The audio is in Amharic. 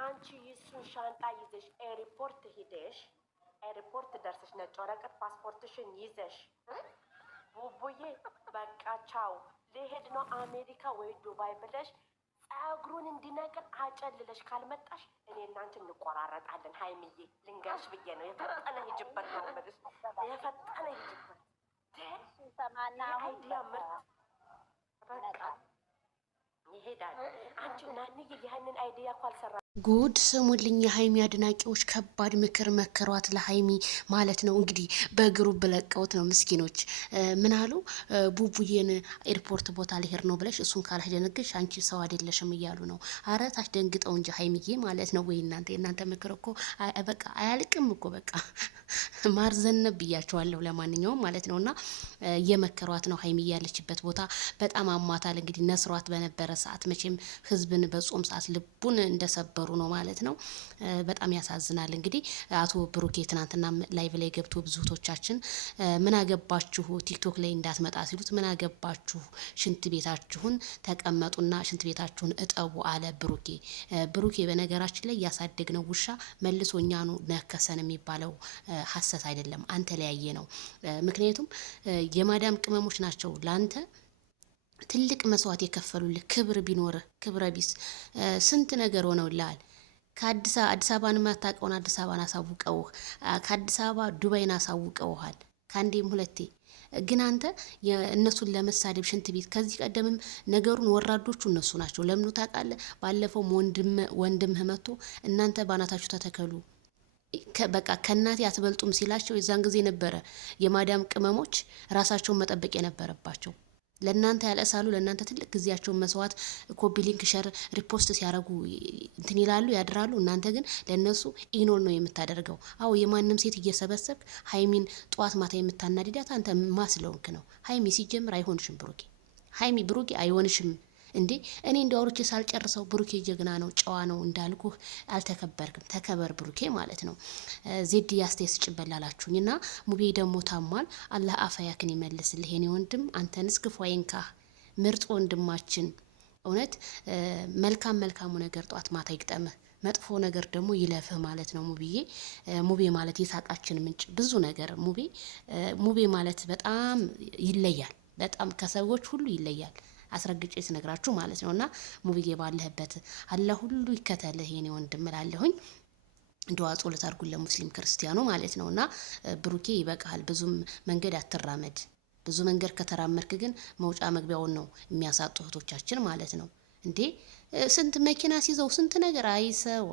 አንቺ ይሱን ሻንጣ ይዘሽ ኤርፖርት ሄደሽ ኤርፖርት ደርሰሽ ነጭ ወረቀት ፓስፖርትሽን ይዘሽ ቡቡዬ በቃ ቻው ልሄድ ነው አሜሪካ ወይ ዱባይ ብለሽ ጸጉሩን እንዲነቅል አጨልለሽ ካልመጣሽ እኔ እናንቺ እንቆራረጣለን። ሀይሚዬ ልንገርሽ ብዬ ነው። የፈጠነ ሂጅበት ነው የምልሽ። የፈጠነ ሂጅበት ሰማና አይዲያ ምርጥ በቃ ይሄዳል። አንቺ ናንዬ ይህንን አይዲያ እኮ አልሰራ ጉድ ስሙልኝ የሀይሚ አድናቂዎች ከባድ ምክር መከሯት ለሀይሚ ማለት ነው። እንግዲህ በእግሩ ብለቀውት ነው ምስኪኖች። ምን አሉ? ቡቡዬን ኤርፖርት ቦታ ልሄድ ነው ብለሽ እሱን ካላስደነግሽ አንቺ ሰው አይደለሽም እያሉ ነው። አረ ታስደንግጠው እንጂ ሀይሚዬ ማለት ነው። ወይ የእናንተ ምክር እኮ በቃ አያልቅም እኮ በቃ ማርዘነብ ብያቸዋለሁ። ለማንኛውም ማለት ነው እና እየመከሯት ነው። ሀይሚ ያለችበት ቦታ በጣም አሟታል። እንግዲህ ነስሯት በነበረ ሰዓት መቼም ህዝብን በጾም ሰዓት ልቡን እንደሰበሩ ነው ማለት ነው። በጣም ያሳዝናል። እንግዲህ አቶ ብሩኬ ትናንትና ላይቭ ላይ ገብቶ ብዙቶቻችን ምን አገባችሁ ቲክቶክ ላይ እንዳትመጣ ሲሉት ምን አገባችሁ ሽንት ቤታችሁን ተቀመጡና ሽንት ቤታችሁን እጠቡ አለ ብሩኬ። ብሩኬ በነገራችን ላይ ያሳደግነው ውሻ መልሶ እኛኑ ነከሰን የሚባለው ሀሰት አይደለም። አንተ ለያየ ነው። ምክንያቱም የማዳም ቅመሞች ናቸው ላንተ ትልቅ መስዋዕት የከፈሉልህ። ክብር ቢኖርህ ክብረ ቢስ ስንት ነገር ሆነውልሃል። አዲስ አበባን የማታውቀውን አዲስ አበባን አሳውቀውህ፣ ከአዲስ አበባ ዱባይን አሳውቀውሃል ከአንዴም ሁለቴ። ግን አንተ እነሱን ለመሳደብ ሽንት ቤት ከዚህ ቀደምም ነገሩን ወራዶቹ እነሱ ናቸው። ለምኑ ታውቃለህ? ባለፈው ወንድምህ መጥቶ እናንተ ባናታችሁ ተተከሉ በቃ ከእናቴ አትበልጡም ሲላቸው የዛን ጊዜ ነበረ የማዳም ቅመሞች ራሳቸውን መጠበቅ የነበረባቸው። ለእናንተ ያለሳሉ፣ ለእናንተ ትልቅ ጊዜያቸውን መስዋዕት ኮፒ ሊንክ ሸር ሪፖስት ሲያደርጉ እንትን ይላሉ ያድራሉ። እናንተ ግን ለእነሱ ኢኖል ነው የምታደርገው። አዎ የማንም ሴት እየሰበሰብክ ሀይሚን ጠዋት ማታ የምታናድዳት አንተ ማስለውንክ ነው። ሀይሚ ሲጀምር አይሆንሽም ብሩኬ፣ ሀይሚ ብሩኬ አይሆንሽም። እንዴ እኔ እንደ አውሮቼ ሳልጨርሰው ብሩኬ ጀግና ነው ጨዋ ነው እንዳልኩህ አልተከበርክም። ተከበር ብሩኬ ማለት ነው። ዜድ ያስቴስ ጭበላላችሁኝ እና ሙቤ ደግሞ ታሟል። አላህ አፈያክን ይመልስልህ የኔ ወንድም። አንተንስ ክፉ አይንካህ ምርጥ ወንድማችን። እውነት መልካሙ ነገር ጧት ማታ ይግጠምህ፣ መጥፎ ነገር ደግሞ ይለፍህ ማለት ነው። ሙቤ ማለት የሳቃችን ምንጭ ብዙ ነገር ሙቤ ማለት በጣም ይለያል። በጣም ከሰዎች ሁሉ ይለያል። አስረግጬ ስነግራችሁ ማለት ነውና ሙብዬ ባለህበት አላህ ሁሉ ይከተልህ የኔ ወንድም እላለሁኝ። ዱዓ ጸሎት አድርጉ ለሙስሊም ክርስቲያኑ ማለት ነውና ብሩኬ ይበቃል። ብዙም መንገድ አትራመድ። ብዙ መንገድ ከተራመድክ ግን መውጫ መግቢያውን ነው የሚያሳጡ እህቶቻችን ማለት ነው። እንዴ ስንት መኪና ሲይዘው ስንት ነገር አይሰው